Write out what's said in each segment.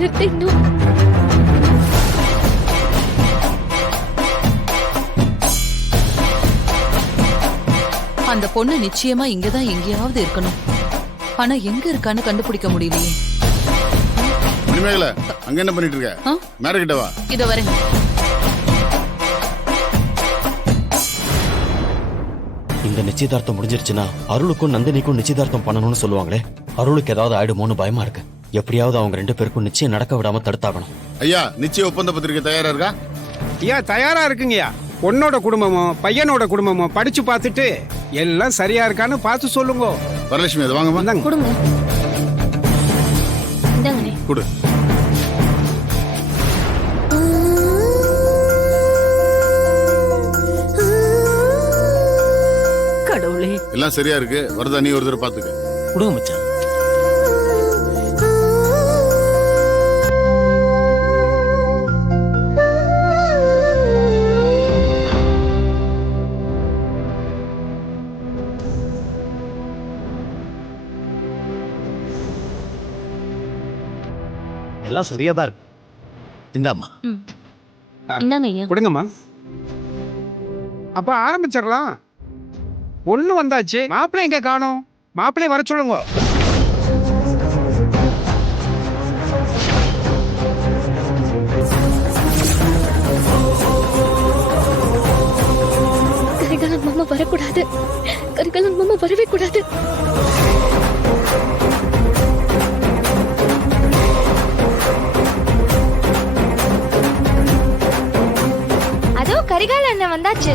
நிறுத்திடணும். அந்த பொண்ணு நிச்சயமா இங்கதான் எங்கேயாவது இருக்கணும். ஆனா எங்க இருக்கான்னு கண்டுபிடிக்க முடியலையே. அங்க என்ன பண்ணிட்டு இருக்க? மேட கிட்ட வா. இதோ வரேன். இந்த நிச்சயதார்த்தம் முடிஞ்சிருச்சுன்னா அருளுக்கும் நந்தினிக்கும் நிச்சயதார்த்தம் பண்ணணும்னு சொல்லுவாங்களே, அருளுக்கு ஏதாவது ஆயிடுமோன்னு பயமா இருக்கு. எப்படியாவது அவங்க 2 பேருக்கும் நிச்சயம் நடக்க விடாம தடுத்தாகணும். ஐயா, நிச்சய ஒப்பந்த பத்திரிக்கை தயாரா இருக்கா? ஐயா தயாரா இருக்குங்கய்யா. பொண்ணோட குடும்பமும் பையனோட குடும்பமும் படிச்சு பார்த்துட்டு எல்லாம் சரியா இருக்கான்னு பார்த்து சொல்லுங்க. வரலட்சுமி, அதை வாங்கம்மா. கொடுங்க. இந்தாங்கண்ணே. கொடு. கடவுளே, எல்லாம் சரியா இருக்கு. வரதா நீ ஒரு தடவை பாத்துக்க. கொடுங்க மச்சான். எல்லாம் சரியாதான் இருக்கு. இந்தாம்மா. இந்தாங்க ஐயா. கொடுங்கம்மா. அப்ப ஆரம்பிச்சிடலாம். பொண்ணு வந்தாச்சு, மாப்பிள்ளை எங்க காணோம்? மாப்பிள்ளைய வர சொல்லுங்க. கரிகாலன் மாமா வரக்கூடாது. கரிகாலன் மாமா வரவே கூடாது. அதோ கரிகாலன் அண்ணன் வந்தாச்சு.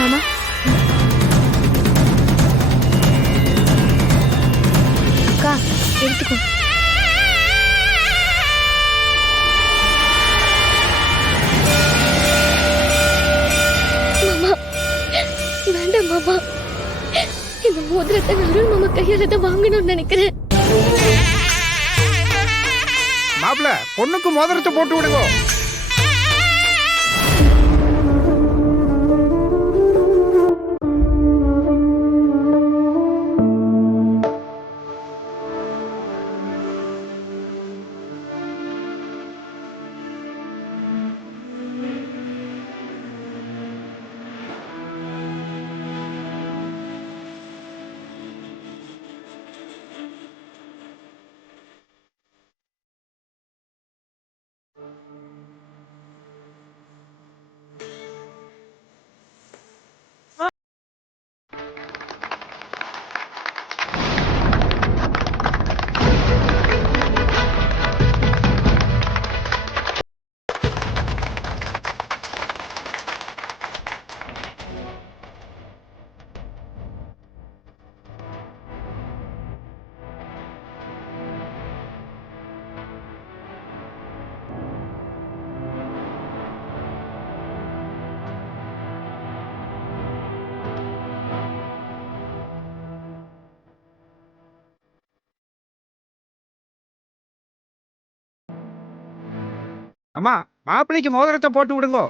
மாமா, அக்கா எடுத்துக்கோ. மாமா வேண்டாம் மாமா. இந்த மோதிரத்தை அருள் மாமா கையால தான் வாங்கணும்னு நினைக்கிறேன். மாப்பிள்ள, பொண்ணுக்கு மோதிரத்தை போட்டு விடுங்க. அம்மா, மாப்பிள்ளைக்கு மோதிரத்தை போட்டு விடுங்க.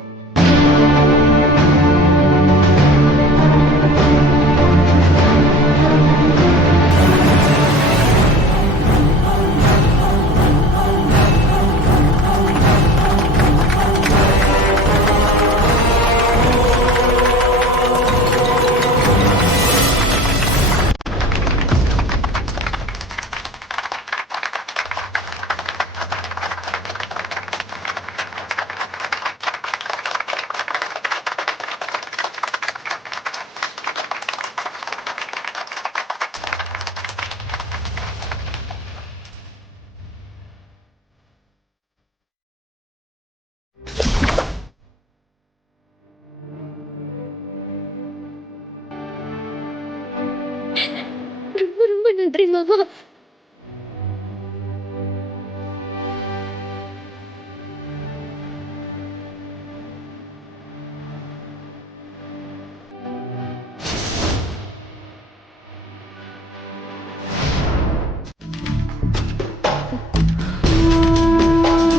மாமா.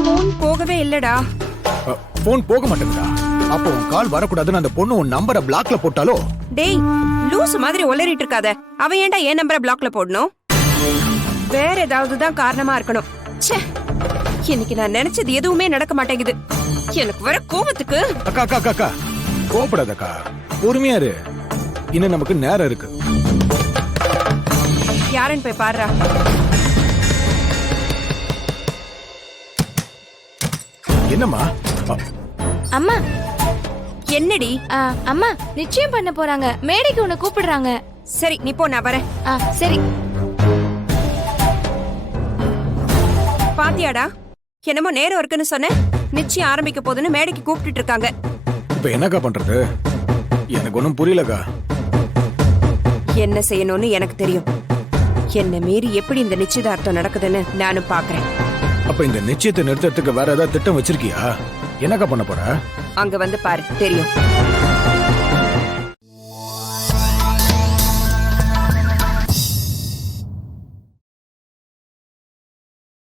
போன் போகவே இல்லடா. போன் போக மாட்டேங்குதா? அப்போ உன் கால் வரக்கூடாதுன்னு அந்த பொண்ணு உன் நம்பரை பிளாக்ல போட்டாலோ? டேய் லூஸ் மாதிரி உளறிட்டு இருக்காத. அவ ஏன்டா என் நம்பரை பிளாக்ல போடணும்? வேற ஏதாவது தான் காரணமா இருக்கணும். ச்சே, இன்னைக்கு நான் நினைச்சது எதுவுமே நடக்க மாட்டேங்குது. எனக்கு வர கோபத்துக்கு. அக்கா அக்கா அக்கா, அக்கா கோபப்படாதக்கா, பொறுமையா இரு. இன்னும் நமக்கு நேரம் இருக்கு. யாருன்னு போய் பாருடா. என்னம்மா? அம்மா, என்னடி? அம்மா நிச்சயம் பண்ண போறாங்க. மேடைக்கு உன்னை கூப்பிடுறாங்க. சரி நீ போ, நான் வரேன். சரி. பாத்தியாடா, என்னமோ நேரம் இருக்குன்னு சொன்ன, நிச்சயம் ஆரம்பிக்க போதுன்னு மேடைக்கு கூப்பிட்டுட்டு இருக்காங்க. இப்ப என்னக்கா பண்றது? எனக்கு ஒண்ணும் புரியலக்கா. என்ன செய்யணும்னு எனக்கு தெரியும். என்ன மீறி எப்படி இந்த நிச்சயதார்த்தம் நடக்குதுன்னு நானும் பாக்குறேன். அப்ப இந்த நிச்சயத்தை நிறுத்தறதுக்கு வேற ஏதாவது திட்டம் வச்சிருக்கியா? என்னக்கா பண்ண போற? அங்க வந்து பாரு, தெரியும்.